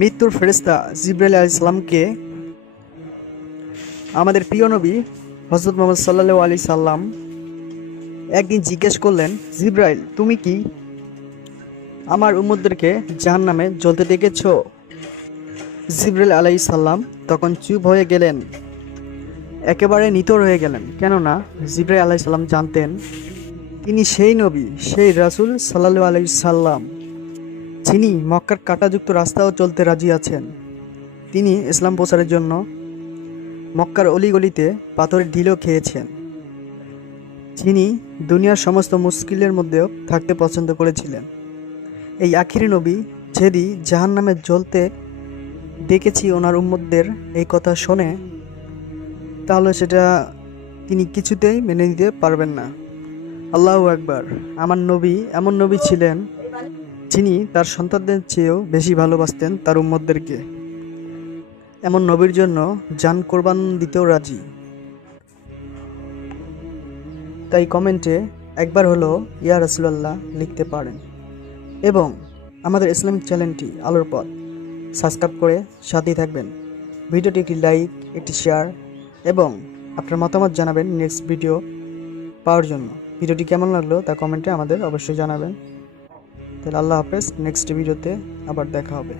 মৃত্যুর ফেরেশতা জিবরাইল আলাইহিস সালামকে আমাদের প্রিয় নবী হযরত মুহাম্মদ সাল্লাল্লাহু আলাইহি সাল্লাম একদিন জিজ্ঞেস করলেন, জিবরাইল, তুমি কি আমার উম্মতদেরকে জাহান্নামে জ্বলতে দেখেছো? জিবরাইল আলাইহিস সালাম তখন চুপ হয়ে গেলেন, একেবারে নিথর হয়ে গেলেন। কেননা জিবরাইল আলাইহিস সালাম জানতেন তিনি সেই নবী, সেই রাসূল সাল্লাল্লাহু আলাইহি সাল্লাম যিনি মক্কার কাঁটাযুক্ত রাস্তাও চলতে রাজি আছেন। তিনি ইসলাম প্রচারের জন্য মক্কার অলিগলিতে পাথরের ঢিলও খেয়েছেন। যিনি দুনিয়ার সমস্ত মুশকিলের মধ্যেও থাকতে পছন্দ করেছিলেন। এই আখিরি নবী যেদি জাহান্নামে জ্বলতে দেখেছি ওনার উম্মতদের এই কথা শোনে, তাহলে সেটা তিনি কিছুতেই মেনে নিতে পারবেন না। আল্লাহু আকবার। আমার নবী এমন নবী ছিলেন যিনি তার সন্তানদের চেয়েও বেশি ভালোবাসতেন তার উম্মতদেরকে। এমন নবীর জন্য জান কোরবান দিতেও রাজি। তাই কমেন্টে একবার হলো ইয়া রাসূলুল্লাহ লিখতে পারেন এবং আমাদের ইসলামিক চ্যানেলটি আলোর পথ সাবস্ক্রাইব করে সাথেই থাকবেন। ভিডিওটি একটি লাইক, একটি শেয়ার এবং আপনার মতামত জানাবেন নেক্সট ভিডিও পাওয়ার জন্য। ভিডিওটি কেমন লাগলো তা কমেন্টে আমাদের অবশ্যই জানাবেন। তাহলে আল্লাহ হাফেজ, নেক্সট ভিডিওতে আবার দেখা হবে।